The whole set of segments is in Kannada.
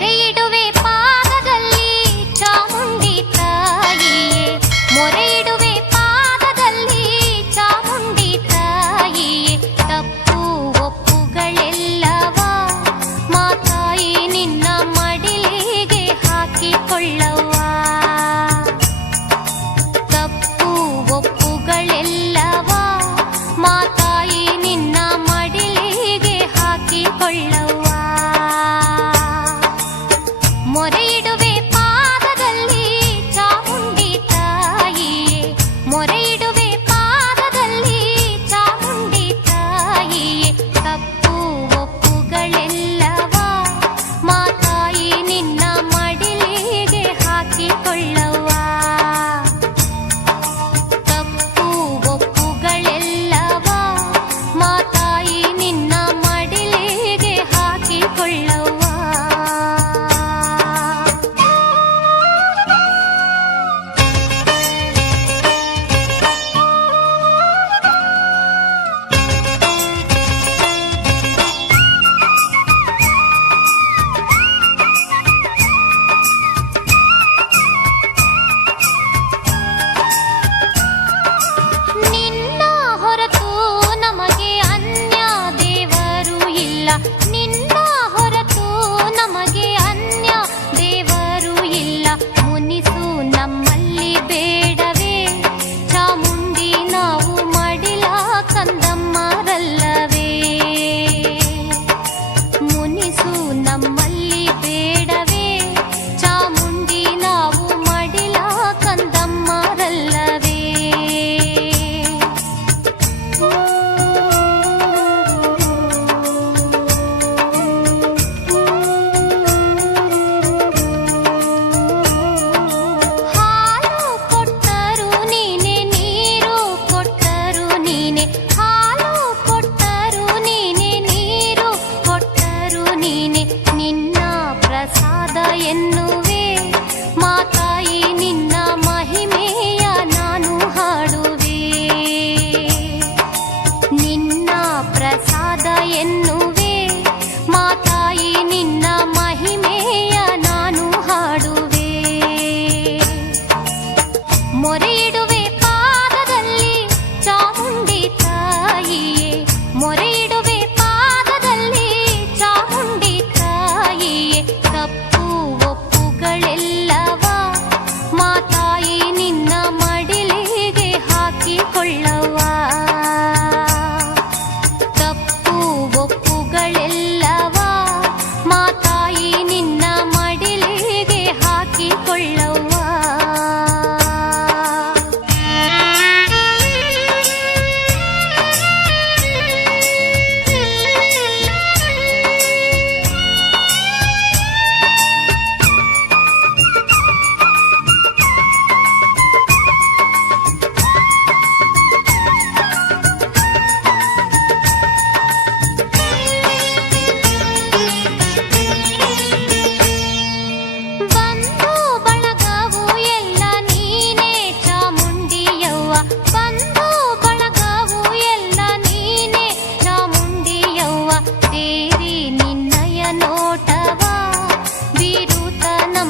ये तो 你呢？ನೀನೆ ಹಾಲು ಕೊಟ್ಟರು ನೀನೆ ನೀರು ಕೊಟ್ಟರು ನೀನೆ ನಿನ್ನ ನಾನು ಹಾಡುವೆ. ನಿನ್ನ ಎನ್ನು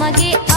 aquí.